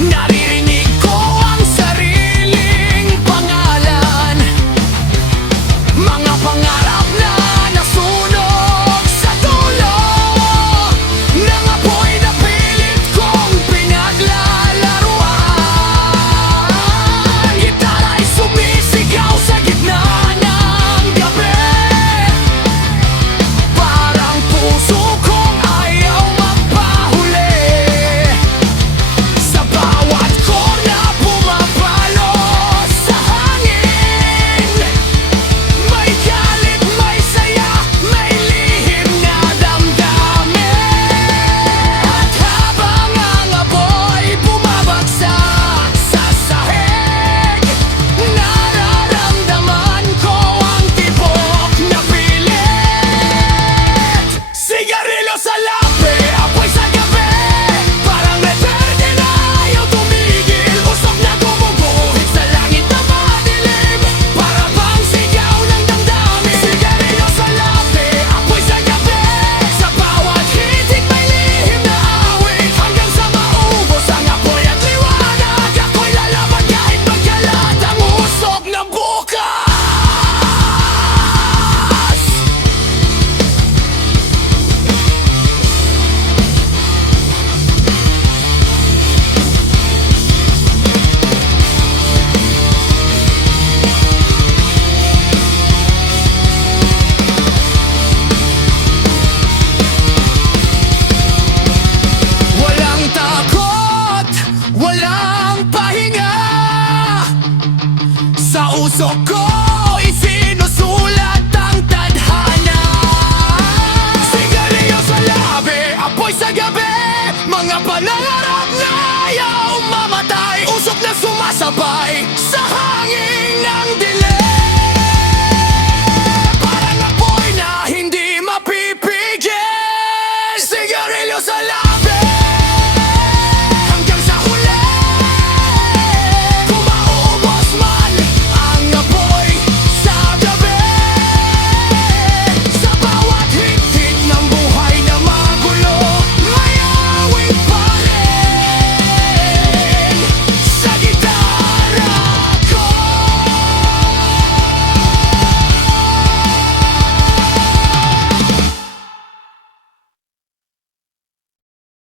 Naririnig ko ang sariling pangalan, mga pangarap na nasunog sa dulo ng apoy na pilit kong pinaglalaruan. Gitara'y sumisigaw sa gitna ng gabi, parang puso kong ayaw magpahuli. Sa bawat kor na pumapalo sa hangin, may galit, may saya, may lihim na damdamin. At habang ang apoy bumabagsak sa sahig, nararamdaman ko ang tibok na pilit. Sigarilyo sa labi, apoy sa gabi, parang reterde na ayaw tumigil. Usok na gumuguhit sa langit na madilim, para bang sigaw ng damdamin. Sigarilyo sa labi, apoy sa gabi, sa bawat hitik may lihim na awit. Hanggang sa maubos ang apoy at liwanag, ako'y lalaban kahit magkalat ang usok ng bukas. Walang takot, walang pahinga sa usok ko.